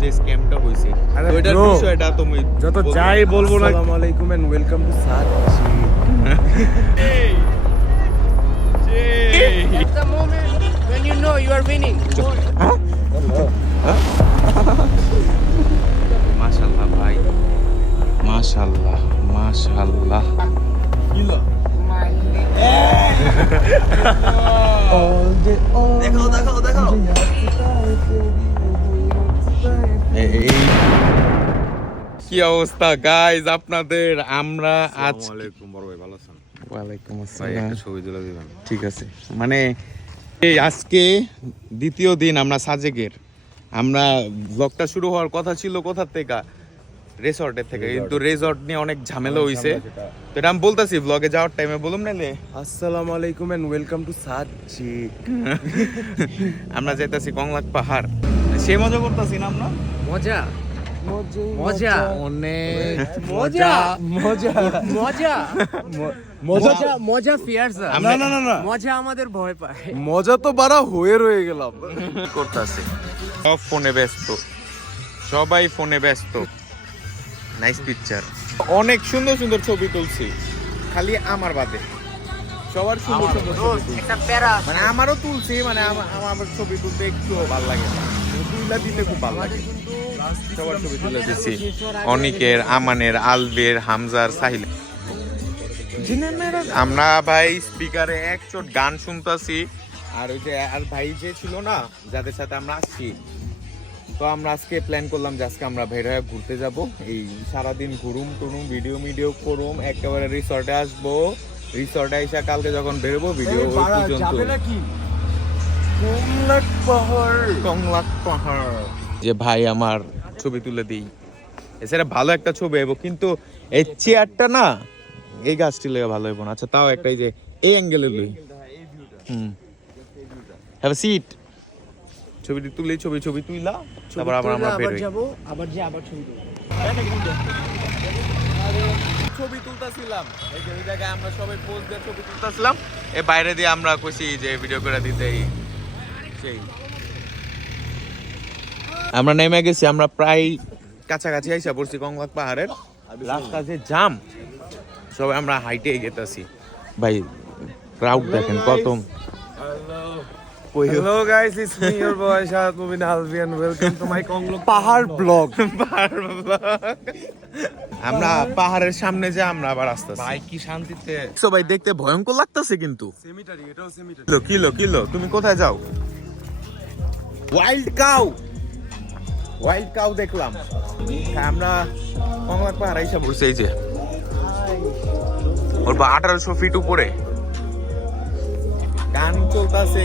যে স্ক্যামটা হইছে তো এটার বিষয়টা তুমি যত যাই বলবো না। আসসালামু আলাইকুম এন্ড ওয়েলকাম টু সাচ্চি। That's the moment when you know you are winning. মাশাআল্লাহ ভাই, মাশাআল্লাহ মাশাআল্লাহ। দেখাও। কি অবস্থা গাইজ আপনাদের? আমরা আজ ওয়ালাইকুম বড় ভাই, ভালো আছেন? ওয়ালাইকুম ভাই আসসালাম। একটা ছবি তুলে দিবেন? ঠিক আছে, মানে এই আজকে দ্বিতীয় দিন আমরা সাজেকের। আমরা ব্লগটা শুরু হওয়ার কথা ছিল কোথা থেকে? রিসর্টের থেকে, কিন্তু রিসর্ট নিয়ে অনেক ঝামেলা হইছে। তো এটা আমি বলতেছি ব্লগে যাওয়ার টাইমে বলুম নাইলে। আসসালামু আলাইকুম এন্ড ওয়েলকাম টু সাচ্চি। আমরা যাইতাছি কংলাক পাহাড়, সে মজা করতেছি না আমরা। মজা মজা অনেক মজা মজা মজা মজা মজা মজা ফিয়ারসা আমরা না মজা আমাদের ভয় পায়। মজা তো বাড়া হয়ে রয়ে গেলাম। করতেছে সব ফোনে ব্যস্ত, সবাই ফোনে ব্যস্ত। নাইস পিকচার, অনেক সুন্দর সুন্দর ছবি তুলছি, খালি আমার বাদে সবার সুন্দর সুন্দর ছবি তুলছি। একটা প্যারা মানে আমারও তুলছি, মানে আমার ছবি তুলতে একটু ভালো লাগে না, তুইলা দিতে খুব ভালো লাগে। সবার ছবি তুলে দিচ্ছি, অনিকের, আমানের, আলবের, হামজার, সাহিল। আমরা ভাই স্পিকারে একচোট গান শুনতাছি, আর ওই যে আর ভাই যে ছিল না যাদের সাথে আমরা আসছি, তো আমরা আজকে প্ল্যান করলাম যে আজকে আমরা বের হয়ে ঘুরতে যাব। এই সারাদিন ঘুরুম টুরুম, ভিডিও করুম, একেবারে রিসর্টে আসবো। রিসর্টে এসে কালকে যখন বেরোবো ভিডিও পর্যন্ত। কংলাক পাহাড় যে ভাই আমার ছবি তুলে দিই, এছাড়া ভালো একটা ছবি এবো, কিন্তু এই চেয়ারটা না এই গাছটি লেগে ভালো হইব না। আচ্ছা তাও একটা এই যে এই অ্যাঙ্গেলে লই, হ্যাভ আ সিট। ছবিটি তুলি, ছবি তুইলা তারপর আবার আমরা বের হই। আবার ছবি তুলবো। ছবি তুলতাছিলাম এই যে ওই জায়গায় আমরা সবাই পোজ দিয়ে ছবি তুলতাছিলাম, এই বাইরে দিয়ে আমরা কইছি যে ভিডিও করে দিতেই। সেই আমরা নেমে গেছি, আমরা প্রায় কাছাকাছি আইসা পড়ছি কংলাক পাহাড়ের। রাস্তা যে জাম, সবাই আমরা হাইটে গেতাছি। ভাই ক্রাউড দেখেন কত। Hello guys, it's me your boy Shahad Mubin Alvi and welcome to my Konglok পাহাড় ব্লগ। আমরা পাহাড়ের সামনে যে আমরা আবার আসতেছি। ভাই কি শান্তিতে। সবাই দেখতে ভয়ঙ্কর লাগতেছে, কিন্তু সেমিটারি, এটাও সেমিটারি। কিলো তুমি কোথায় যাও? ওয়াইল্ড কাউ দেখলাম। আমরা কংলাক পাহাড় আইসা পড়ছি, এই যে ওর 1800 ফিট উপরে গান চলতেছে।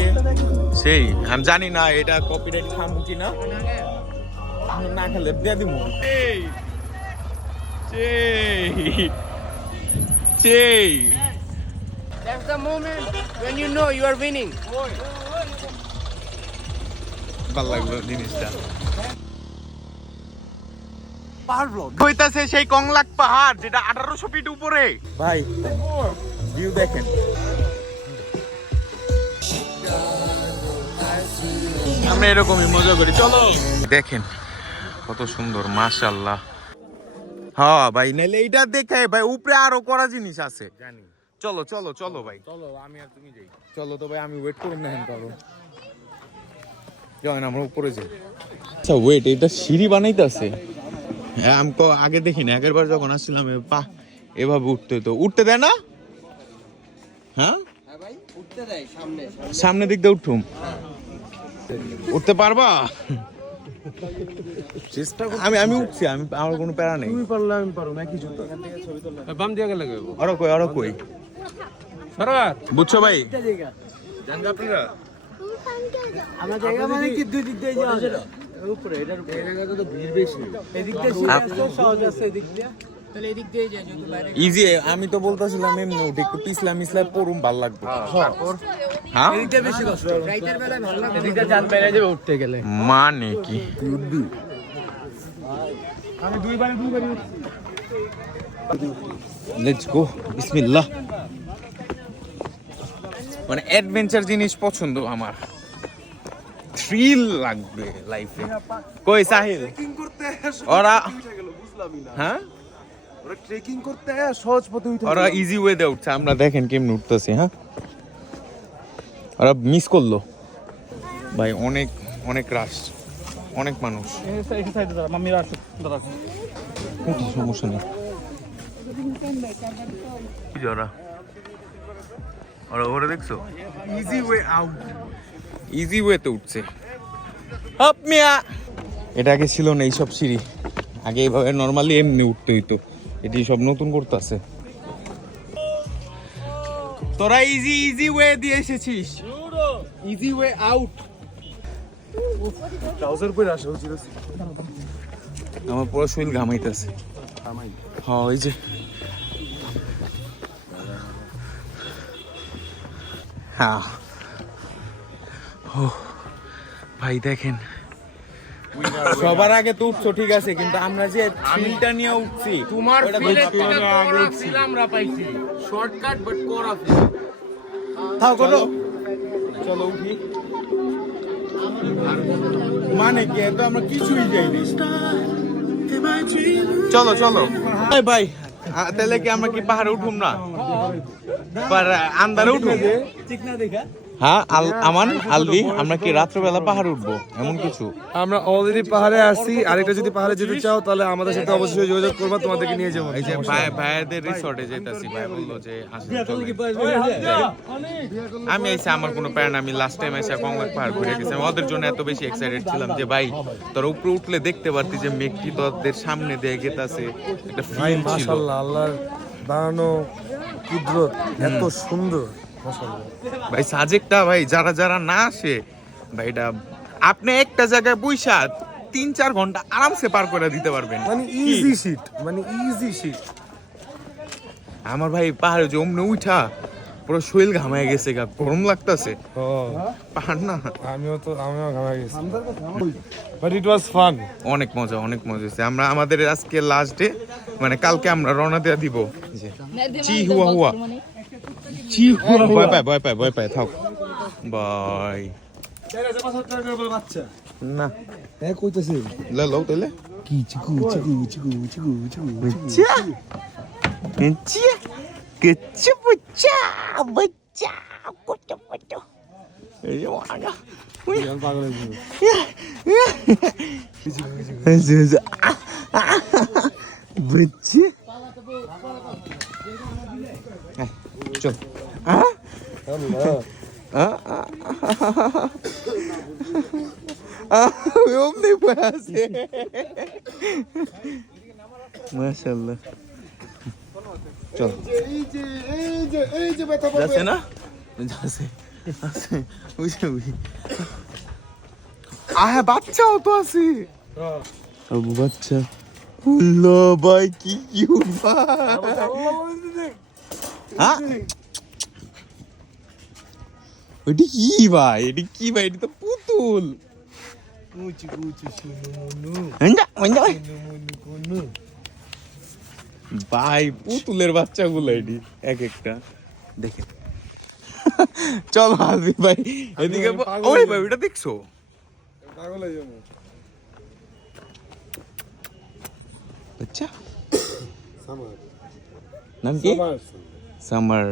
সেই আমি জানি না এটা কপিরাইট খামু কিনা, না খেলে দিয়ে দিব। That's the moment when you know you are winning. ভালো লাগলো জিনিসটা। পাহাড় ব্লগ কইতাছে সেই কংলাক পাহাড় যেটা 1800 ফিট উপরে। ভাই ভিউ দেখেন, আমরা এরকমই মজা করি। চলো দেখেন কত সুন্দর, মাশাআল্লাহ। হ্যাঁ ভাই, নাইলে এইটা দেখে ভাই উপরে আরো করা জিনিস আছে জানি। চলো ভাই, চলো আমি আর তুমি যাই। চলো তো ভাই, আমি ওয়েট করুন না হেন কারো। চলেন আমরা উপরে যাই। আচ্ছা ওয়েট, এটা সিঁড়ি বানাইতেছে। হ্যাঁ আমি তো আগে দেখিনি, আগের বার যখন আসছিলাম এভাবে উঠতে দেয় না। হ্যাঁ ভাই উঠতে দেয় সামনে সামনে দিক দিয়ে উঠুম, উঠতে পারবা? চেষ্টা কর। আমি উঠছি, আমার কোনো প্যারা নেই। তুমি পারলে আমি পারো না, কি জুতা বাম দিয়ে গেলে গো। আরো কই সরকার বুঝছো ভাই? জানগা আপনারা আমার জায়গা মানে কি দুই দিক দিয়ে যাওয়া যায় উপরে, এটার উপরে জায়গাটা তো ভিড় বেশি। এদিক দিয়ে সহজ আছে, এদিক দিয়ে তাহলে এদিক দিয়ে যাই যদি বাইরে ইজি। আমি তো বলতেছিলাম এমনি উঠে একটু পিছলা পড়ুম, ভাল লাগবে। হ্যাঁ এদিক দিয়ে বেশি কষ্ট, রাইতের বেলায় ভালো লাগে, এদিক দিয়ে জান বেরিয়ে যাবে উঠতে গেলে। মানে কি আমি দুইবারে লেটস গো, বিসমিল্লাহ। মানে অ্যাডভেঞ্চার জিনিস পছন্দ আমার। থ্রিল লাগবে লাইফে। কই সাহিল ট্রেকিং করতে ওরা বুঝলামই না হ্যাঁ ওরা ট্রেকিং করতে সহজ পথে উঠে ওরা ইজি ওয়েতে উঠছে, আমরা দেখেন কেমনে উঠতেছি। হ্যাঁ ওরা মিস করলো ভাই, অনেক অনেক রাশ, অনেক মানুষ। উঠি, সমস্যা নেই। ওরা ওরা ওরা দেখছো ইজি ওয়ে আউট। ইজি ওয়েতে উঠছে। আপ মিয়া, এটা আগে ছিল না এইসব সিঁড়ি, আগে এইভাবে নর্মালি এমনি উঠতে হইতো, এটি সব নতুন করতেছে। তোরা ইজি ইজি ওয়ে দিয়ে এসেছিস, ইজি ওয়ে আউট। ট্রাউজার পরে আসা উচিত। আমার পুরো শরীর ঘামাইতেছে। হ্যাঁ ওই যে হ্যাঁ ও ভাই দেখেন, সবার আগে তো উঠছো ঠিক আছে, কিন্তু আমরা যে থ্রিলটা নিয়ে উঠছি, তোমার ওটা ফিল বুঝতে থেকে হবে। করা ফিল আমরা পাইছি, শর্টকাট বাট করা ফিল। তাও চলো চলো উঠি। মানে কি, তো আমরা কিছুই যাইনি। চলো চলো ভাই ভাই, তাহলে কি আমরা কি পাহাড়ে উঠুম না, আন্দারে উঠুম? চিকনা দেখা হ্যাঁ আমান আলবি, আমরা কি রাত্রবেলা পাহাড়ে উঠবো এমন কিছু? আমরা অলরেডি পাহাড়ে আসছি, আরেকটা যদি পাহাড়ে যেতে চাও তাহলে আমাদের সাথে অবশ্যই যোগাযোগ করবা, তোমাদেরকে নিয়ে যাবো। এই যে ভাইদের রিসর্টে যেতেছি, ভাই বললো যে আসেন চলেন। আমি এসে আমার কোনো প্যারা না, আমি লাস্ট টাইম এসে কংলাক পাহাড় ঘুরে গেছি, আমি ওদের জন্য এত বেশি এক্সাইটেড ছিলাম যে ভাই তোরা উপরে উঠলে দেখতে পারতি যে মেঘটি তোদের সামনে দিয়ে গেতাছে, একটা ভাই ফিল ছিল। মাশাআল্লাহ, আল্লাহর বানানো কুদরত এত সুন্দর মাশাআল্লাহ। ভাই সাজেকটা ভাই যারা যারা না আসে ভাই, এটা আপনি একটা জায়গায় বইসা 3-4 ঘন্টা আরামসে পার করে দিতে পারবেন। মানে ইজি শিট, মানে ইজি শিট। আমার ভাই পাহাড়ে যে অমনে উঠা পুরো শরীর ঘামায় গেছে, গা গরম লাগতেছে পাহাড় না। আমিও ঘামাই গেছি, বাট ইট ওয়াজ ফান। অনেক মজা হয়েছে। আমরা আমাদের আজকে লাস্ট ডে, মানে কালকে আমরা রওনা দেওয়া দিব। চি হুয়া হুয়া, চি হুয়া হুয়া, ভয় পায় থাক বাই না। হ্যাঁ কইতেছি লো তাহলে কি চিকু চিকু চিকু চিকু চিকু চল অমনি আছে মাশাআল্লাহ। চল যাচ্ছে না, যাচ্ছে আহে, বাচ্চাও তো আছে। আবু বাচ্চা উল্লো ভাই, কি কিউট ভাই। হ্যাঁ ওইটি কি ভাই, এটি কি ভাই, এটি তো পুতুল। ভাই পুতুলের বাচ্চাগুলো এটি এক একটা দেখে। চলো আসবি ভাই এদিকে। ওই ভাই ওটা দেখছো, আচ্ছা নাম কি? সামার।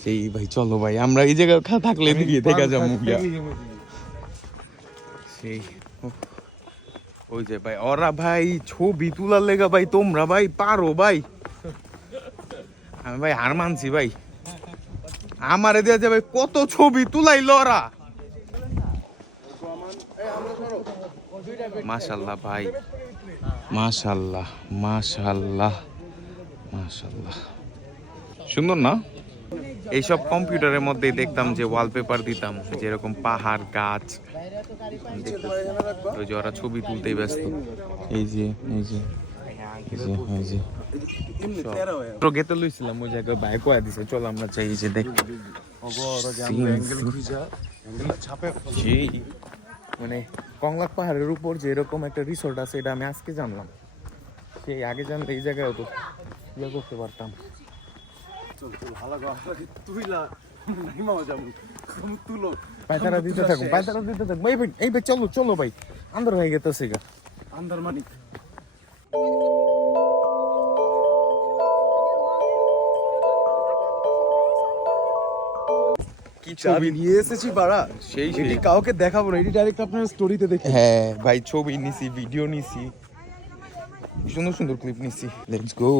সেই ভাই চলো ভাই, আমরা এই জায়গায় থাকলে এদিকে দেখা যাবো। সেই ওই যে ভাই ওরা ভাই ছবি তুলার লেগা ভাই, তোমরা ভাই পারো ভাই, আমি ভাই হার মানছি ভাই। আমারে দেয়া যাবে কত ছবি তুলাইলো ওরা। মাশাআল্লাহ ভাই, মাশাআল্লাহ মাশাআল্লাহ মাশাআল্লাহ, সুন্দর না? এইসব কম্পিউটারের মধ্যে দেখতাম যে ওয়ালপেপার দিতাম, যেরকম পাহাড় গাছ, ওই যে ওরা ছবি তুলতেই ব্যস্ত। এই যে এই যে এই যে তো গেতে লইছিলাম ওই জায়গায়, বাইক কয়া দিছে চল আমরা চাই যে দেখ। মানে কংলাক পাহাড়ের উপর যে এরকম একটা রিসোর্ট আছে, এটা আমি আজকে জানলাম। সেই আগে জানলে এই জায়গায় তো ইয়ে করতে পারতাম। পায়তারা দিতে থাকুন এই ভাই চলো চলো ভাই আন্দার হয়ে গেছে গা আন্দার মানিক কি ছবি নিয়ে এসেছি পাড়া সেই এটি কাউকে দেখাবো না এটি ডাইরেক্ট আপনার স্টোরিতে দেখে হ্যাঁ ভাই ছবি নিছি ভিডিও নিছি সুন্দর সুন্দর ক্লিপ নিছি লেটস গো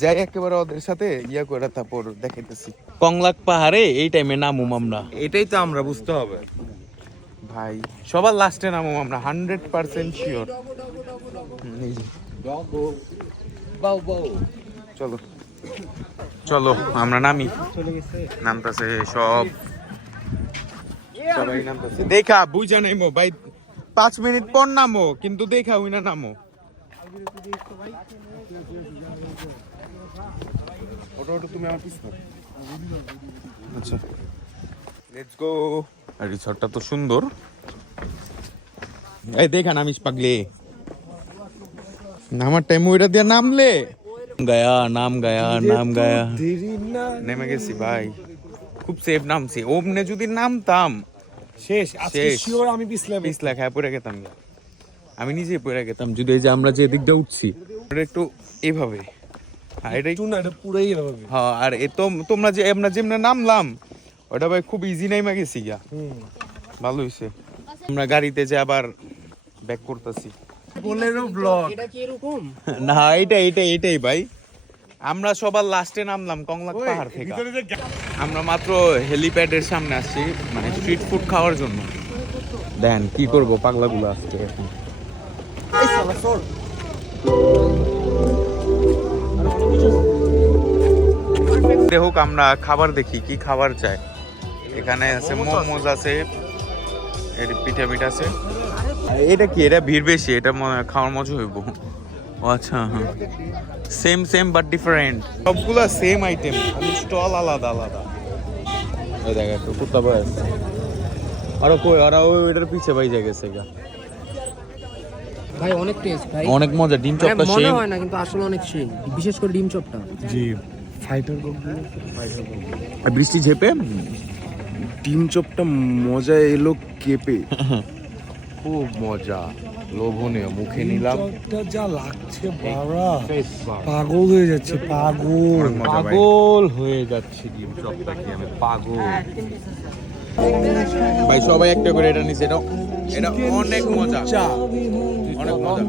যাই একেবারে ওদের সাথে ইয়া করে তারপর দেখাইতেছি কংলাক পাহাড়ে এই টাইমে নামুম আমরা। এটাই তো আমরা বুঝতে হবে ভাই সবার লাস্টে নামো আমরা 100% শিওর চলো চলো আমরা নামি নামতাছে সবাই নামতাছে দেখা বুঝা নাইমো ভাই 5 মিনিট পর নামো কিন্তু দেখা হই না নামো ওটা তুমি আমার পিছনে আচ্ছা লেটস গো আর রিসর্টটা তো সুন্দর এই দেখা নামিস পাগলে নামার টাইম ওইটা দিয়ে নামলে নাম গায়া নেমে গেছি ভাই খুব সেফ নামছি ওমনে যদি নামতাম শেষ আজকে শেষ। শিওর আমি পিছলাম পিস লেখায় পড়ে গেতাম না। আমি নিজেই পড়ে গেতাম যদি এই যে আমরা যে দিকটা উঠছি ওটা একটু এইভাবে আর এটা একটু না এটা পুরাই হবে হ্যাঁ আর এ তো তোমরা যে আমরা যেমনে নামলাম ওটা ভাই খুব ইজি নাইমা গেছি গা ভালো হইছে আমরা গাড়িতে যে আবার ব্যাক করতেছি বোলেরো ব্লগ এটা কি এরকম? না এটাই ভাই আমরা সবার লাস্টে নামলাম কংলাক পাহাড় থেকে আমরা মাত্র হেলিপ্যাডের সামনে আসছি মানে স্ট্রিট ফুড খাওয়ার জন্য দেন কি করব পাগলাগুলো আসছে এখন হোক আমরা খাবার দেখি কি খাবার চাই এখানে আছে মোমোজ আছে এর পিঠা আছে এটা কি এটা ভিড় বেশি এটা খাওয়ার মজা হইব ও আচ্ছা হ্যাঁ সেম বাট ডিফারেন্ট সবগুলা সেম আইটেম খালি স্টল আলাদা আলাদা এই দেখ একটু কুত্তা বয় আছে আরো কই আর ওইটার পিছে ভাই জায়গা গেছে গা ভাই অনেক টেস্ট ভাই। অনেক মজা ডিম চপটা মানে মনে সেম হয় না কিন্তু আসলে অনেক সেই, বিশেষ করে ডিম চপটা। জি ফাইটার আর বৃষ্টি ঝেপে ডিম চপটা মজা এলো কেপে খুব মজা লোভনীয় মুখে নিলাম চপটা যা লাগছে বাড়া পাগল হয়ে যাচ্ছে পাগল অনেক মজা ভাই। পাগল হয়ে যাচ্ছে ডিম চপটা কি আমি পাগল। ভাই সবাই একটা করে এটা নিছে এটা এটা অনেক মজা অনেক মজা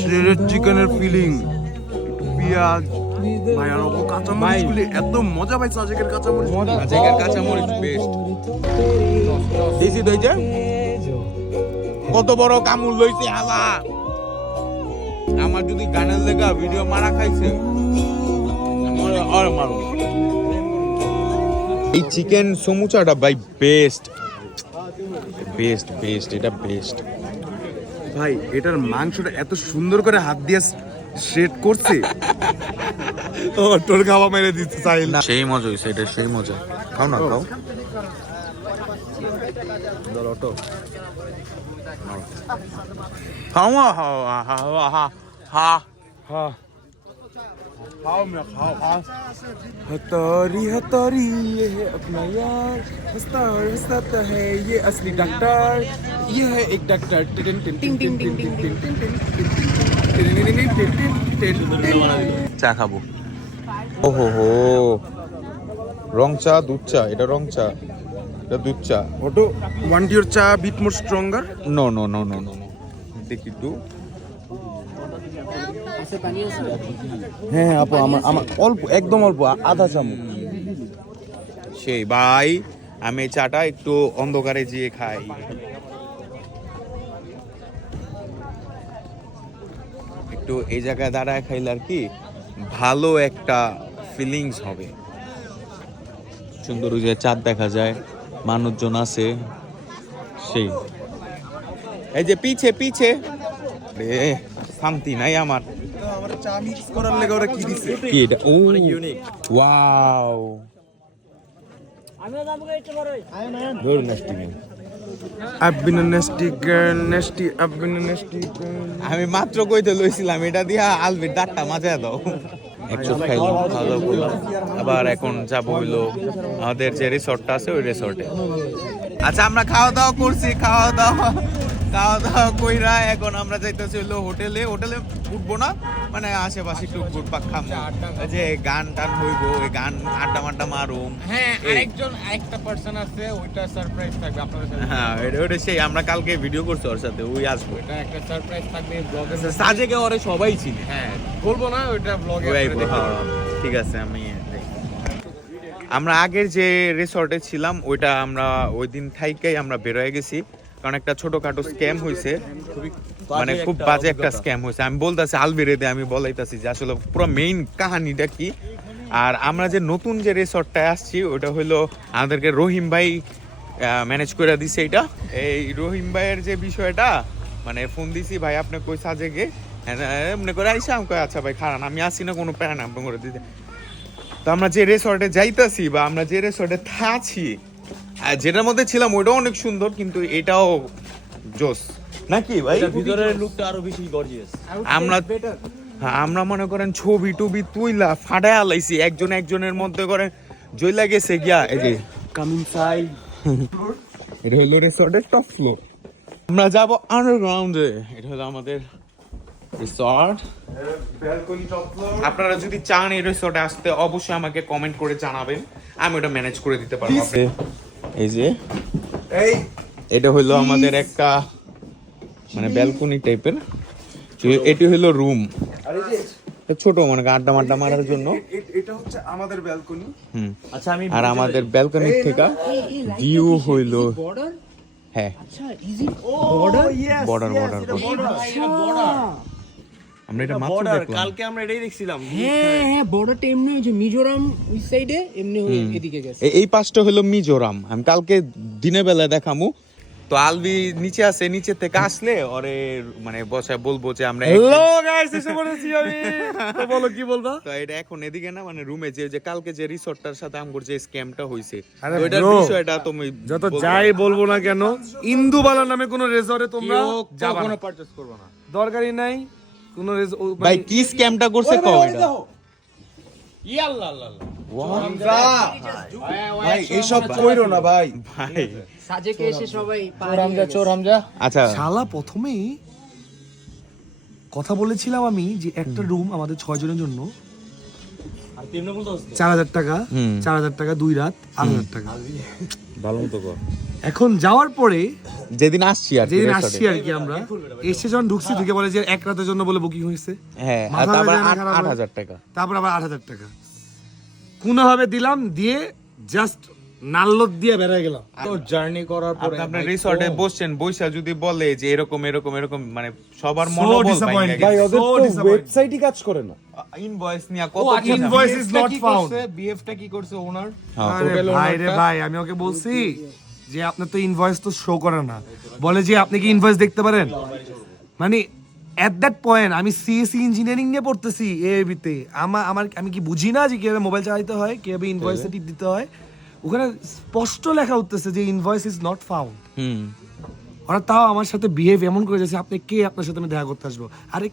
শ্রেডেড চিকেনের ফিলিং পেঁয়াজ ভাই আর ও কাঁচা মরিচগুলি এত মজা পাইছে আজকের কাঁচা মরিচ আজকের কাঁচা মরিচ বেস্ট দিছি দই যে কত বড় কামড় লইছে হালা আমার যদি গানের লেগা ভিডিও মারা খাইছে আর মারো এই চিকেন সমুচাটা ভাই বেস্ট এটা বেস্ট ভাই এটার মাংসটা এত সুন্দর করে হাত দিয়ে শ্রেড করছে ও তোর খাওয়া মেরে দিতে চাই না সেই মজা হইছে এটা সেই মজা খাও না খাও খাও হা खाओ मैं खाओ हथौड़ी हथौड़ी ये है अपना यार हंसता हंसता है ये असली डॉक्टर ये है एक doctor tin tin tin tin tin tin tin tin চা খাবো ওহো হো রং চা দুধ চা এটা রং চা এটা দুধ চা Otto, want your cha a bit more stronger? No দেখি একটু আছে পানি আছে? হ্যাঁ আপু আমার অল্প একদম অল্প আধা চামচ সেই ভাই আমি এই চাটা একটু অন্ধকারে যেয়ে খাই একটু এই জায়গায় দাঁড়ায় খাইলে আর কি ভালো একটা ফিলিংস হবে সুন্দর ওই যে চাঁদ দেখা যায় মানুষজন আছে সেই এই যে পিছে রে শান্তি নাই আমার আমার চা মিক্স করার লেগে ওরা কি দিছে কি এটা ও ওয়াও ধর নাস্তি I've been a nasty girl, nasty, I've been a nasty girl. আমি মাত্র কইতে লইছিলাম এটা দিয়া আলবির দাঁতটা মাঝে দাও একচোট খাইলাম, খাওয়া দাওয়া করলাম, আবার এখন যাবো হইলো আমাদের যে রিসর্টটা আছে ওই রিসর্টে। আচ্ছা আমরা খাওয়া দাওয়া করছি, খাওয়া দাওয়া কইরা এখন আমরা যাইতেছি হইলো হোটেলে উঠবো না, মানে আশেপাশে একটু ঘুরপাক খাবো, যে গান টান হইবো, ওই গান আড্ডা মাড্ডা মারুম। হ্যাঁ, আরেকটা পার্সন আছে, ওইটা সারপ্রাইজ থাকবে আপনাদের সাথে। হ্যাঁ ওটা সেই আমরা কালকে ভিডিও করছি ওর সাথে, ওই আসবো। এটা একটা সারপ্রাইজ থাকবে ব্লগে। সাজেকে ওরে সবাই চিনি। হ্যাঁ, বলবো না, ওইটা ব্লগে ওই আইবো, হ্যাঁ, ঠিক আছে। আমরা আগের যে রিসর্টে ছিলাম ওইটা আমরা ওই দিন থাইকাই আমরা বের হয়ে গেছি, কারণ একটা ছোটখাটো স্ক্যাম হয়েছে, মানে খুব বাজে একটা স্ক্যাম হয়েছে। আমি বলতেছি আলবেরেদে, আমি বলাইতাছি যে আসলে পুরো মেইন কাহিনীটা কি। আর আমরা যে নতুন যে রিসর্টটায় আসছি ওটা হলো আমাদেরকে রহিম ভাই ম্যানেজ করে দিছে। এটা এই রহিম ভাইয়ের যে বিষয়টা, মানে ফোন দিছি, ভাই আপনি কই সাজেকে এমনি করে আইসা, আমি কই আচ্ছা ভাই খারান, আমি আসি না, কোনো প্যান আপনি করে দিতে। তো আমরা যে রিসর্টে যাইতাছি বা আমরা যে রিসর্টে থাকছি, যেটার মধ্যে ছিলাম ওইটাও অনেক সুন্দর, কিন্তু এটাও জোস নাকি ভাই? ভিতরের লুকটা আরো বেশি গর্জিয়াস। আমরা মনে করেন ছবি টবি তুইলা ফাটায় আলাইছি, একজনের মধ্যে করেন জইলা গেছে গিয়া। এই যে কাম ইনসাইড। এটা হলো রিসর্টের টপ ফ্লোর। আমরা যাব আন্ডারগ্রাউন্ডে। এটা হলো আমাদের রিসর্ট। আপনারা যদি চান এই রিসর্টে আসতে অবশ্যই আমাকে কমেন্ট করে জানাবেন, আমি ওটা ম্যানেজ করে দিতে পারবো। এই যে এটা হলো আমাদের একটা মানে ব্যালকনি টাইপের, এটি হলো রুম, ছোট মানে আড্ডা মাড্ডা মারার জন্য। এটা হচ্ছে আমাদের ব্যালকনি। আচ্ছা আমি আর আমাদের ব্যালকনি থেকে ভিউ হইলো, হ্যাঁ বর্ডার আমরা এটা মাত্র দেখলাম। কালকে আমরা এটাই দেখছিলাম। হ্যাঁ, বর্ডারটা এমনি হয়েছে, মিজোরাম ওই সাইডে এমনি হয়ে এদিকে গেছে। এই পাশটা হলো মিজোরাম, আমি কালকে দিনের বেলা দেখামু। তো আলবি নিচে আছে, নিচে থেকে আসলে ওরে মানে বসে বলবো যে আমরা হ্যালো গাইস, এসে পড়েছি আমি। তো বলো কি বলবা? তো এটা এখন এদিকে না, মানে রুমে যে কালকে যে রিসর্টটার সাথে আমগর যে স্ক্যামটা হইছে, আরে ওইটার bro, বিষয়টা তুমি যত যাই বলবো না কেন, ইন্দুবালা নামে কোনো রিসর্টে তোমরা যাবা কোনো না, পারচেজ করবে না দরকারই নাই কোনো ভাই। কি স্ক্যামটা করছে কও এটা? ভাই এইসব কইরো না ভাই। ভাই সাজেকে এসে সবাই চোর হামজা। আচ্ছা শালা প্রথমেই কথা বলেছিলাম আমি যে একটা রুম আমাদের 6 জনের জন্য 4,000 টাকা, 4,000 টাকা 2 রাত, 8,000 টাকা। ভালো মতো কর। এখন যাওয়ার পরে যেদিন আসছি আর যেদিন আসছি আর কি, আমরা এসে যখন ঢুকছি ঢুকে বলে যে এক রাতের জন্য বলে বুকিং হয়েছে। হ্যাঁ, আর মাথা তারপর ব্যথা খারাপ হয়। 8,000 টাকা। তারপর আবার 8,000 টাকা কোনোভাবে দিলাম, দিয়ে জাস্ট নাল্লত দিয়ে বেরিয়ে গেলাম। তো জার্নি করার পরে আপনি রিসর্টে বসছেন, বইসা যদি বলে যে এরকম মানে সবার মনোবল disappointing। ভাই ওদের তো ওয়েবসাইটই কাজ করে না। ইনভয়েস নিয়া কত কি invoice is not found। বিএফটা কি করছে ওনার? আরে ভাই রে ভাই, আমি ওকে বলছি যে আপনার তো ইনভয়েস তো শো করে না, বলে যে আপনি কি ইনভয়েস দেখতে পারেন? মানে এট দ্যাট পয়েন্ট আমি সিএসসি ইঞ্জিনিয়ারিং নিয়ে পড়তেছি এবিতে, আমি কি বুঝি না যে কিভাবে মোবাইল চালাতে হয়, কিভাবে ইনভয়েসে টিপ দিতে হয়? ওখানে স্পষ্ট লেখা উঠতেছে যে ইনভয়েস ইজ নট ফাউন্ড। ওরা তাও আমার সাথে বিহেভ এমন করে যাচ্ছে, আপনি কে, আপনার সাথে আমি দেখা করতে আসবো। আরে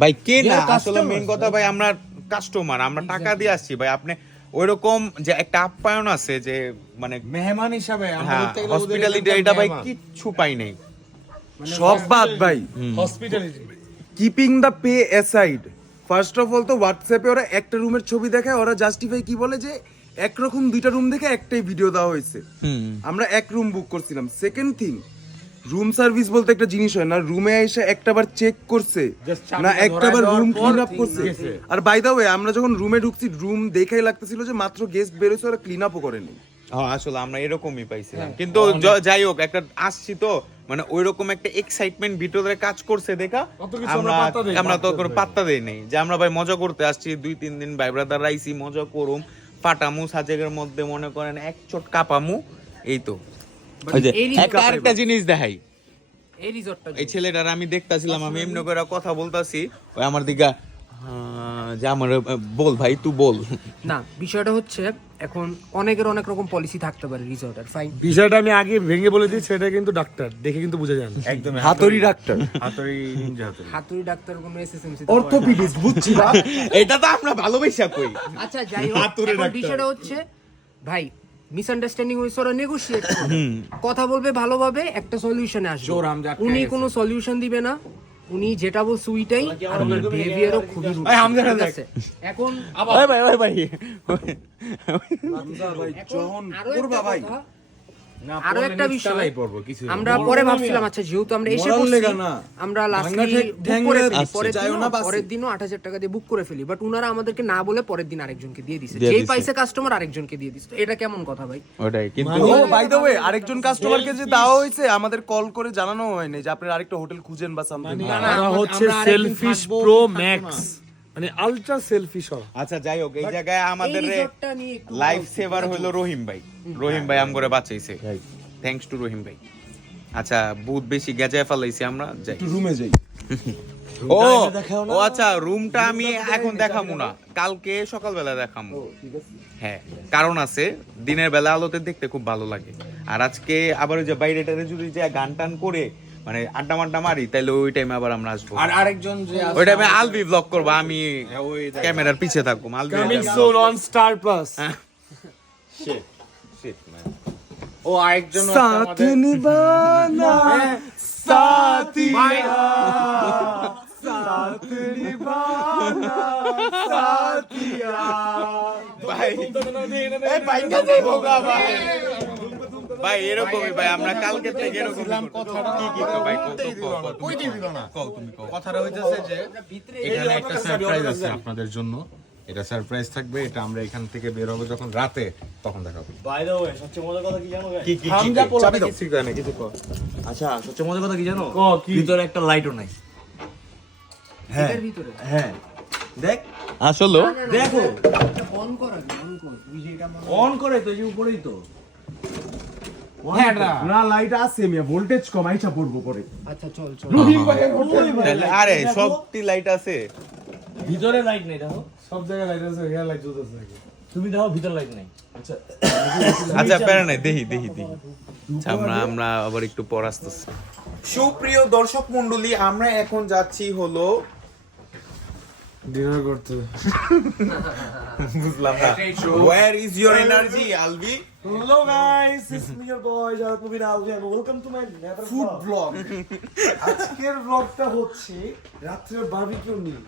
ভাই কে না, আসলে মেইন কথা ভাই আমরা কাস্টমার, আমরা টাকা দিয়ে আসছি ভাই। আপনি ওইরকম যে একটা আপ্যায়ন আছে যে মানে মেহমান হিসাবে হসপিটালিটি, এটা ভাই কিচ্ছু পাই নাই। সব বাদ ভাই, hospitality keeping the pay aside, first of all তো হোয়াটসঅ্যাপে ওরা একটা রুমের ছবি দেখায়, ওরা জাস্টিফাই কি বলে যে একরকম 2টা রুম দেখে একটাই ভিডিও দেওয়া হয়েছে, আমরা এক রুম বুক করছিলাম। সেকেন্ড থিং, রুম সার্ভিস বলতে একটা জিনিস হয় না, রুমে এসে একটাবার চেক করছে না, একটাবার রুম ক্লিন আপ করছে। আর বাই দ্য ওয়ে আমরা যখন রুমে ঢুকছি, রুম দেখাই লাগতেছিল যে মাত্র গেস্ট বেরোছে, ওরা ক্লিন আপও করেনি। হ্যাঁ আসলে আমরা এরকমই পাইছিলাম, কিন্তু যাই হোক একটা আসছি তো মানে ওইরকম একটা এক্সাইটমেন্ট ভিতরে কাজ করছে দেখা আমরা তো কোনো পাত্তা দেই নাই, যে আমরা ভাই মজা করতে আসছি 2-3 দিন ভাই ব্রাদার রাইছি, মজা করুম, ফাটামু সাজেকের মধ্যে মনে করেন এক চোট কাপামু, এই তো। ওই যে একটা জিনিস দেখাই, এই রিসর্টটা এই ছেলেটার আমি দেখতাছিলাম, আমি এমনি করে কথা বলতাছি, ওই আমার দিকে যে আমার বল ভাই তুই বল। না, বিষয়টা হচ্ছে এখন অনেকের অনেক রকম পলিসি থাকতে পারে রিসর্টের, ফাইন। বিষয়টা আমি আগে ভেঙে বলে দিই, সেটা কিন্তু ডাক্তার দেখে কিন্তু বোঝা যায় না। একদম হাতুড়ি ডাক্তার, হাতুড়ি ডাক্তার কোনো এসএসএমসি অর্থোপিডিস্ট, বুঝছি না। এটা তো আমরা ভালোবাসা কই। আচ্ছা যাই হোক, এখন বিষয়টা হচ্ছে ভাই মিসআন্ডারস্ট্যান্ডিং হইছে, ওরা নেগোশিয়েট করবে, কথা বলবে ভালোভাবে, একটা সলিউশনে আসবে। উনি কোনো সলিউশন দিবে না, উনি যেটা বলছে ওইটাই, আর ওনার বিহেভিয়ারও খুবই রুড। ঠিক আছে, এখন ওই ভাই এখন যখন আরো করবা একটা ভাই, কথা, আরো একটা বিষয় আমরা পরে ভাবছিলাম, আচ্ছা যেহেতু আমরা এসে মরার পড়ছি, লেগা না। আমরা লাস্টলি ভাঙ্গা বুক করে ঠ্যাঙ্গের ফেলি, পরের যায়ও দিনও না বাসে। পরের দিনও 8,000 টাকা দিয়ে বুক করে ফেলি, বাট উনারা আমাদেরকে না বলে পরের দিন আরেকজনকে দিয়ে দিছে, দিয়ে যেই দিছে। পাইছে কাস্টমার আরেকজনকে দিয়ে দিছে। তো এটা কেমন কথা ভাই? ওটাই কিন্তু ও বাই দ্য ওয়ে, আরেকজন কাস্টমারকে যে দেওয়া হয়েছে আমাদের কল করে জানানো হয়নি যে আপনারা আরেকটা হোটেল খুঁজেন বা সামথিং। ওরা হচ্ছে সেলফিশ প্রো ম্যাক্স, মানে আলট্রা সেলফিশ। আচ্ছা যাই হোক, এই জায়গায় আমাদের এই রিসর্টটা নিয়ে একটু লাইফ সেভার হলো রহিম ভাই। রহিম ভাই আম করে বাঁচাইছে, থ্যাঙ্কস টু রহিম ভাই। আচ্ছা বহুত বেশি গেজায় ফেলাইছি আমরা, যাই রুমে যাই। ও ও আচ্ছা, রুমটা আমি এখন দেখাবো না, কালকে সকালবেলা দেখাবো। হ্যাঁ, কারণ আছে, দিনের বেলা আলোতে দেখতে খুব ভালো লাগে। আর আজকে আবার ওই যে বাইরে টাইরে যদি যে গান টান করে মানে আড্ডা মাড্ডা মারি, তাইলে ওই টাইমে আবার আমরা আসবো। আর আরেকজন যে ওই টাইমে আলবি ব্লগ করবো, আমি ক্যামেরার পিছে থাকবো। Coming soon on Star Plus. ও আরেকজন সাথ নিভানা সাথিয়া, সাথ নিভানা সাথিয়া। ভাই এই বাইঙ্গা যাইবো গা ভাই। ভাই এরকমই ভাই, আমরা কালকে থেকে এরকম কি কি কও ভাই, কই দিবি না, কও তুমি কও। কথাটা হইতেছে যে এখানে একটা সারপ্রাইজ আছে আপনাদের জন্য। এটা সারপ্রাইজ থাকবে, এটা আমরা এখান থেকে বের হবো যখন রাতে, তখন দেখাবো। বাই দ্য ওয়ে, সবচেয়ে মজার কথা কি জানো? কি কি হামজা পোলা কিছু না কিছু কও। আচ্ছা সবচেয়ে মজার কথা কি জানো? কি? ভিতরে একটা লাইটও নাই। হ্যাঁ এর ভিতরে হ্যাঁ, দেখ আসলে দেখো অন করা কি, অন কর, তুই যেটা মনে অন করে তো, এই যে উপরেই তো। না, লাইট আছে মিয়া, ভোল্টেজ কম, আইসা পড়বো পরে। আচ্ছা চল চল। তাহলে আরে সবটি লাইট আছে। ভিতরে লাইট নেই, দেখো সব জায়গায় লাইট আছে, হেয়ার লাইট জ্বলতেছে নাকি? তুমি দেখো ভিতরে লাইট নেই। আচ্ছা প্যারা নাই, দেখি দেখি দেখি। আচ্ছা, আমরা আবার একটু পর আসতেছি। সুপ্রিয় দর্শক মণ্ডলী, আমরা এখন যাচ্ছি হলো, ডিনার করতে। বুঝলাম না, where is your energy Alvi? Hello guys, it's me your boy Zarat Mubin Alvi, and welcome to my food vlog. আজকের ব্লগটা হচ্ছে রাত্রের বারবিকিউ নিয়ে।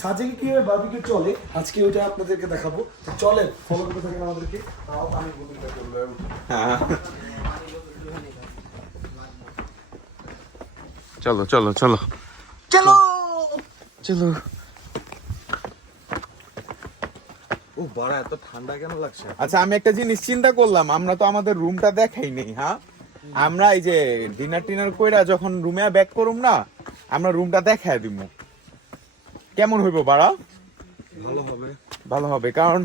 সাজেকে কিভাবে বারবিকিউ চলে আজকে ওইটা আপনাদেরকে দেখাবো। তো চলেন, ফলো করতে থাকেন আমাদেরকে। তাও আমি বলতে করবো। চলো চলো চলো চলো চলো। ও বাড়া, এত ঠান্ডা কেন লাগছে? আচ্ছা আমি একটা জিনিস চিন্তা করলাম, আমরা তো আমাদের রুমটা দেখাই নেই। হ্যাঁ, আমরা এই যে ডিনার টিনার কইরা যখন রুমে ব্যাক করুম না, আমরা রুমটা দেখায় দিব, কেমন হইব বাড়া? ভালো হবে। ভালো হবে, কারণ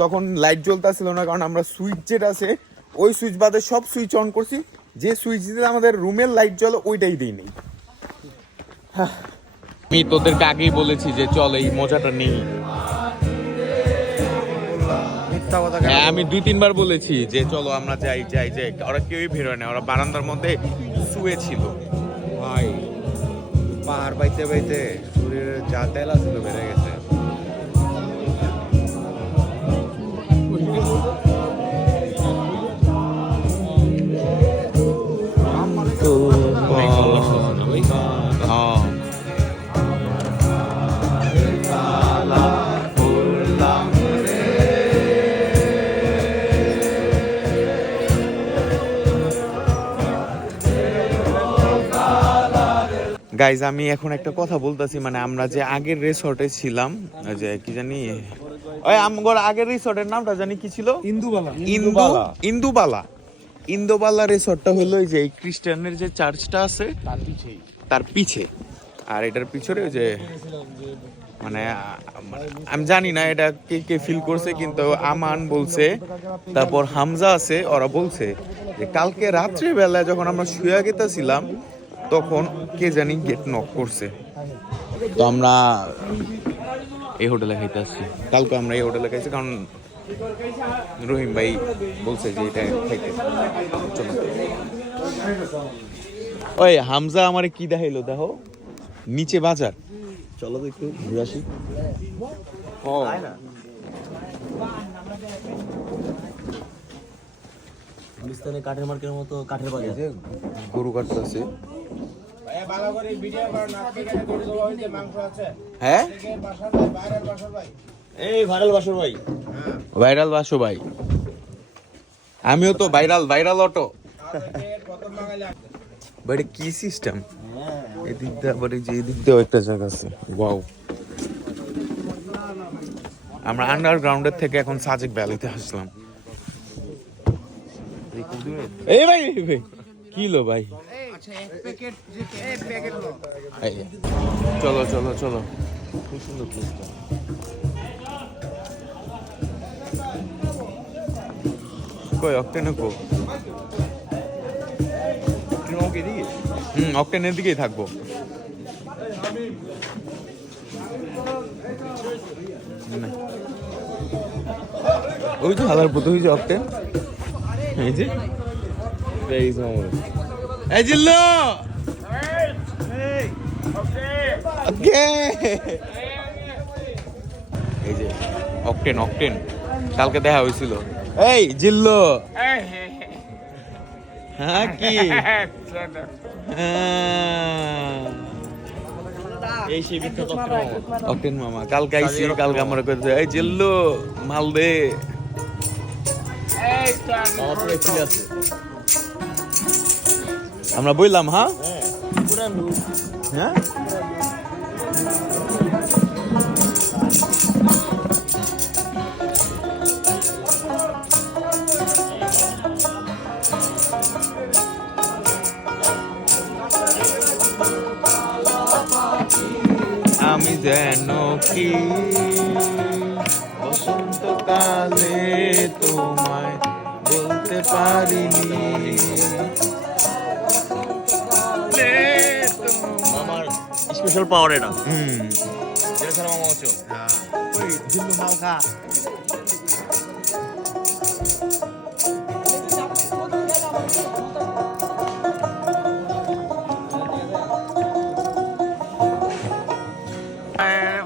তখন লাইট জ্বলতেছিল না, কারণ আমরা সুইচ যেটা আছে ওই সুইচ বাদে সব সুইচ অন করছি, যে সুইচ দিলে আমাদের রুমের লাইট জ্বলে ওইটাই দিই নেই। আমি তোদেরকে আগেই বলেছি যে চল এই মজাটা নেই। হ্যাঁ, আমি 2-3 বার বলেছি যে চলো আমরা যাই যাই যাই, ওরা কেউই বের হয় না, ওরা বারান্দার মধ্যে শুয়ে ছিল। ভাই পাহাড় বাইতে বাইতে শরীরে যা তেল আছিল বেড়ে গেছে। গাইজ আমি এখন একটা কথা বলতেছি, মানে আমরা যে আগের রিসর্টে ছিলাম, ওই যে কি জানি, ওই আমগর আগের রিসর্টের নামটা জানি কি ছিল, ইন্দুবালা। ইন্দুবালা রিসর্টটা হলো এই যে এই খ্রিস্টানের যে চার্চটা আছে তার পিছে, আর এটার পিছনে ওই যে মানে আমি জানি না এটা কে কে ফিল করছে, কিন্তু আমান বলছে, তারপর হামজা আছে, ওরা বলছে যে কালকে রাত্রে বেলায় যখন আমরা শুয়ে গেতেছিলাম তখন কে জানি গেট নক করছে। তো আমরা এই হোটেলে খাইতে আসছি, কালকে আমরা এই হোটেলে খাইছি, কারণ রহিম ভাই বলছে যে এটা খাইতে। চলো। ওই হামজা আমারে কি দেখাইলো দেখো নিচে বাজার চলো তো একটু ঘুরে আসি ও গুলিস্তানে কাঠের মার্কেটের মতো কাঠের বাজার। যে গরু কাটতেছে। হ্যাঁ এই ভাইরাল বাসর ভাই। ভাইরাল বাসো ভাই আমিও তো ভাইরাল অটো। বাট কি সিস্টেম এদিক দিয়ে আবার এই যে এদিক দিয়েও একটা জায়গা আছে ওয়াও আমরা আন্ডারগ্রাউন্ডের থেকে এখন সাজেক ভ্যালিতে আসলাম এই ভাই কি লো ভাই এই, চলো চলো চলো খুব সুন্দর প্লেসটা কই অক্টেনে কো অক্টেনের দিকেই থাকবো না। ওই তো হালার পুতো হয়েছে অক্টেন এই যে এই জিল্লো ওকে এই যে অক্টেন কালকে দেখা হয়েছিল এই জিল্লো হ্যাঁ কি এই সেই বিখ্যাত অক্টেন মামা কালকে আইসি কালকে আমরা কইতে এই জিল্লু মাল দে আমার তো এক্সিলি আছে। আমরা বললাম হ্যাঁ পুরা হ্যাঁ আমি যেন কি বসন্তকালে তোমায় বলতে পারিনি আমার স্পেশাল পাওয়ার এটা। যেটা ছাড়া মামা হচ্ছে ওই জিল্লু মাল খা।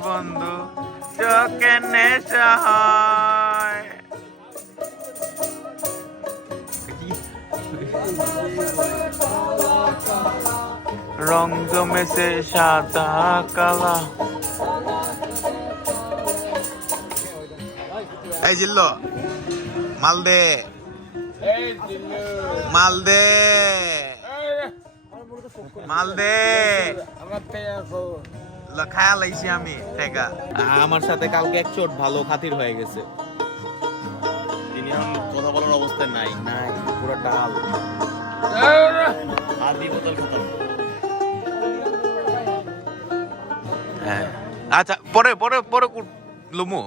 বন্ধু চোখে নেশা হয় রং জমেছে সাদা কালা এই জিল্লো মাল দে মাল দে মাল দে খায়া লাইছি আমি টেকা আমার সাথে কালকে এক চোট ভালো খাতির হয়ে গেছে তিনি এখন কথা বলার অবস্থায় নাই। নাই পুরো ডাল আর দি বোতল খতম। হ্যাঁ আচ্ছা পরে পরে পরে লুমু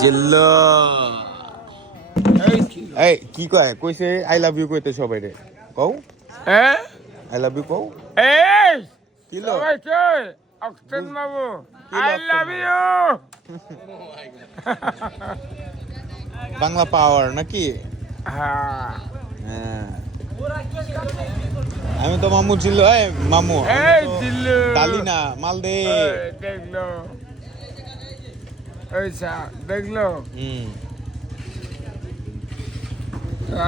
জিল্লো এই কি কয় কইছে আই লাভ ইউ কইতে সবাই রে কও আই লাভ ইউ কও কি লো octane Babu I love you Bangla পাওয়ার নাকি হ্যাঁ আমি তো মামু ছিল এই মামু ডালি না মাল দে দেখলো দেখলো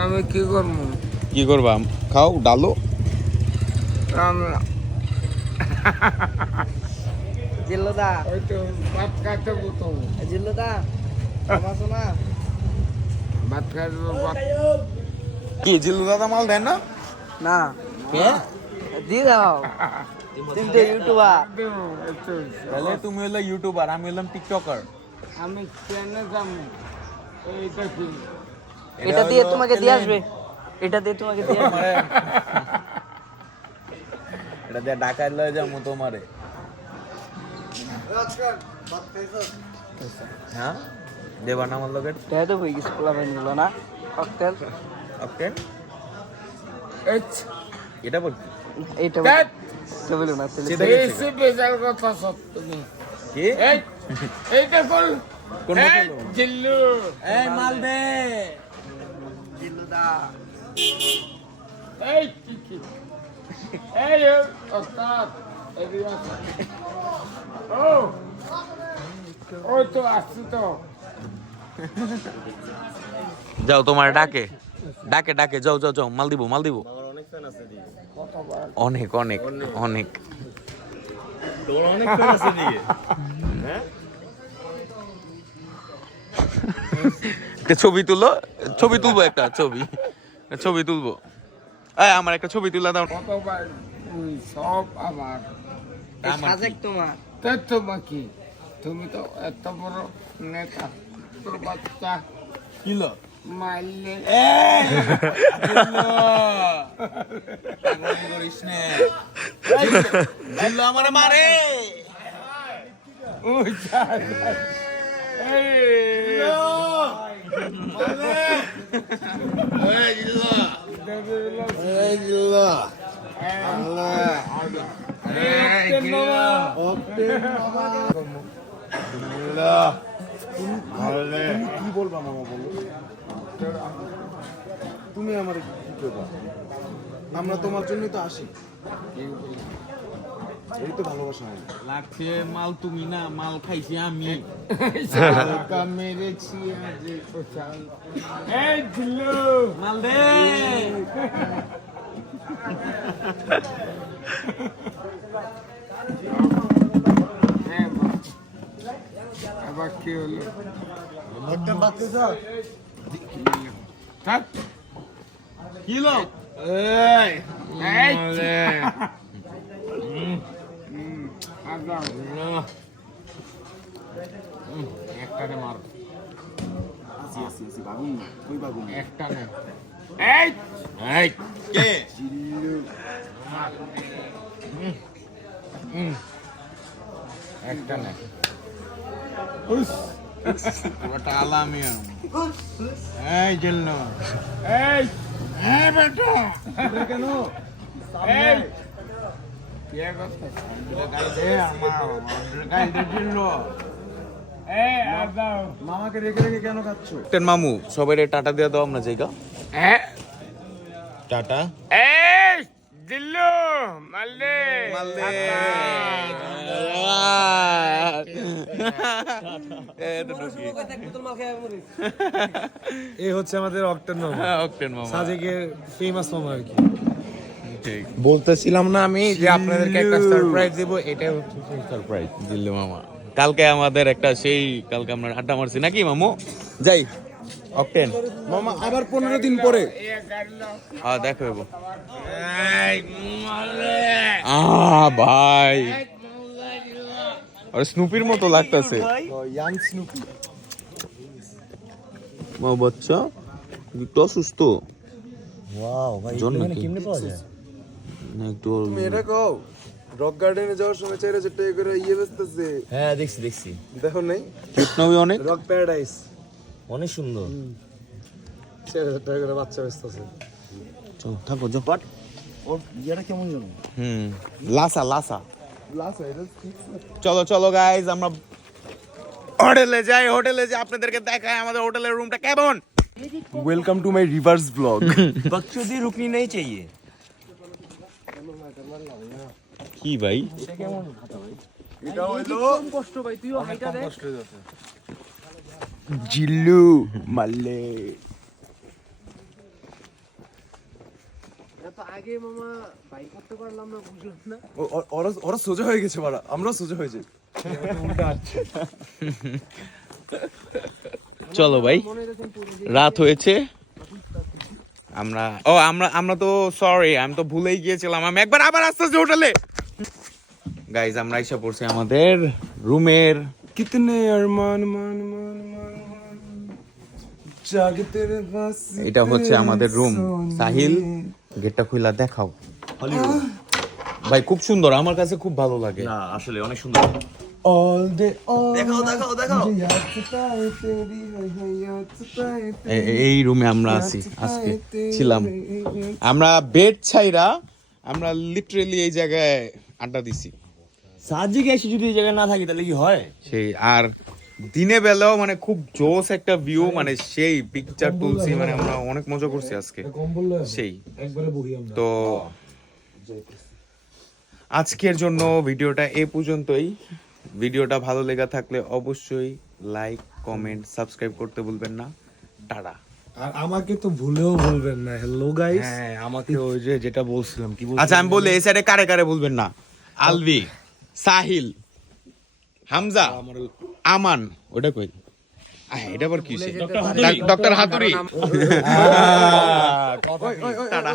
আমি কি করবো কি করবা খাও ডালো জিল্লুদা ওই তো ভাত খাইতে বলতো জিল্লুদা শোনা ভাত খাইতে কি জিল্লু দাদা মাল দেন না না দিয়ে দাও তিনটে ইউটিউবার তাহলে তুমি হলো ইউটিউবার আমি হলাম টিকটকার আমি ট্রেনে যাবো এইটা কি এটা দিয়ে তোমাকে দিয়ে আসবে এটা দিয়ে তোমাকে দিয়ে আসবে এটা দিয়ে ঢাকায় লয়ে যাবো তোমারে হ্যাঁ দেবা না আমার লগে তাই তো হয়ে গেছে পোলা বানিয়ে না ককটেল অক্টেন এইচ এটা বলছি এইটা বলো না এই মাল দে যাও তোমার ডাকে ডাকে ডাকে যাও যাও যাও মাল দিব মাল দিব অনেক অনেক অনেক একটা ছবি তুলো ছবি তুলবো একটা ছবি তুলবো এই আমার একটা ছবি তুলে দাও সব আমার সাজেক তোমার তোমাকে তুমি তো এত বড় নেতা তোর বাচ্চা কিলো মারলে করিস নে জিল্লু আমারে মারে কি বলবা মামা বলো তুমি আমার কি করবা আমরা তোমার জন্যই তো আসি এই তো ভালোবাসা হয় লাগছে মাল তুমি না মাল খাইছি আমি মেরেছি এই দিল্লু মাল দে আবার কি হলো কিলো একটানে মার আসি আসি আসি বাগুন না তুই বাগুন একটানে এই এই কে একটানে ওটা আলামি এই জিল্লু এই এই বেটা কেন এই কে কথা এই আদাও মামাকে রেখে রেখে কেন খাচ্ছ মামু সবাই টাটা দিয়ে দাও আমরা জায়গা টাটা এই দিল্লু মালদে এই হচ্ছে আমাদের অক্টেন মামা অক্টেন মামা সাজেকের ফেমাস মামা আর কি ঠিক বলতেছিলাম না আমি যে আপনাদেরকে একটা সারপ্রাইজ দেব এটাই হচ্ছে সারপ্রাইজ জিল্লু মামা কালকে আমাদের একটা কালকে আমরা আড্ডা মারছি নাকি মামু যাই অক্টেন মামা আবার 15 দিন পরে হ্যাঁ দেখো এগো ভাই আর স্নুপির মতো লাগতেছে ইয়াং স্নুপি মা বাচ্চা একটু অসুস্থ কেমনে পাওয়া যায় না একটু তুমি এটা কও রক গার্ডেনে যাওয়ার সময় 4000 টাকা করে বেচতেছে হ্যাঁ দেখছি দেখো নাই কিউট নবী অনেক রক প্যারাডাইস অনেক সুন্দর 4000 টাকা করে বাচ্চা বেচতেছে চল থাকো যাও বাট ওর ইয়াটা কেমন জানো লাসা লাস্ট এটা চলো চলো গাইজ আমরা হোটেলে যাই আপনাদেরকে দেখাই আমাদের হোটেলের রুমটা কেমন welcome to my rivers vlog बकचोदी रुकनी नहीं चाहिए কি ভাই এটা হলো কষ্ট ভাই তুইও হাইটা দে জিল্লু মাল্লে তো আগে মামা বাইক করতে পারলাম না বুঝলাম না ওরা সোজা হয়ে গেছে বাড়া আমরা সোজা হয়ে যাই চলো ভাই রাত হয়েছে আমরা তো সরি আমি তো ভুলেই গিয়েছিলাম আমি একবার আবার আসতেছি হোটেলে গাইজ আমরা এসে পড়ছি আমাদের রুমের কিতনে আরমান মান মান মান জাগতে রে বাস এটা হচ্ছে আমাদের রুম সাহিল গেটটা খুলে দেখাও ভাই খুব সুন্দর আমার কাছে খুব ভালো লাগে না আসলে অনেক সুন্দর অল ডে অল দেখাও এই রুমে আমরা আজকে ছিলাম আমরা বেড ছাইরা আমরা লিটারেলি এই জায়গায় আড্ডা দিছি সাজিকে এসে যদি এই জায়গায় না থাকি তাহলে কি হয়? সেই। আর দিনে বেলাও মানে খুব জোস একটা ভিউ, মানে সেই পিকচার তুলছি, মানে আমরা অনেক মজা করছি আজকে সেই। তো আজকের জন্য ভিডিওটা এই পর্যন্তই। ভিডিওটা ভালো লেগে থাকলে অবশ্যই লাইক, কমেন্ট, সাবস্ক্রাইব করতে ভুলবেন না। টাটা। আর আমাকে তো ভুলেও বলবেন না হ্যালো গাইস। হ্যাঁ, আমাকে ওই যে যেটা বলছিলাম কি আচ্ছা আমি বলি এই সাইডে কারে কারে বলবেন না? আলভি, সাহিল, হামজা, আমান, ওটা কই? এটা আবার কি? ডক্টর হাতুড়ি। টাটা।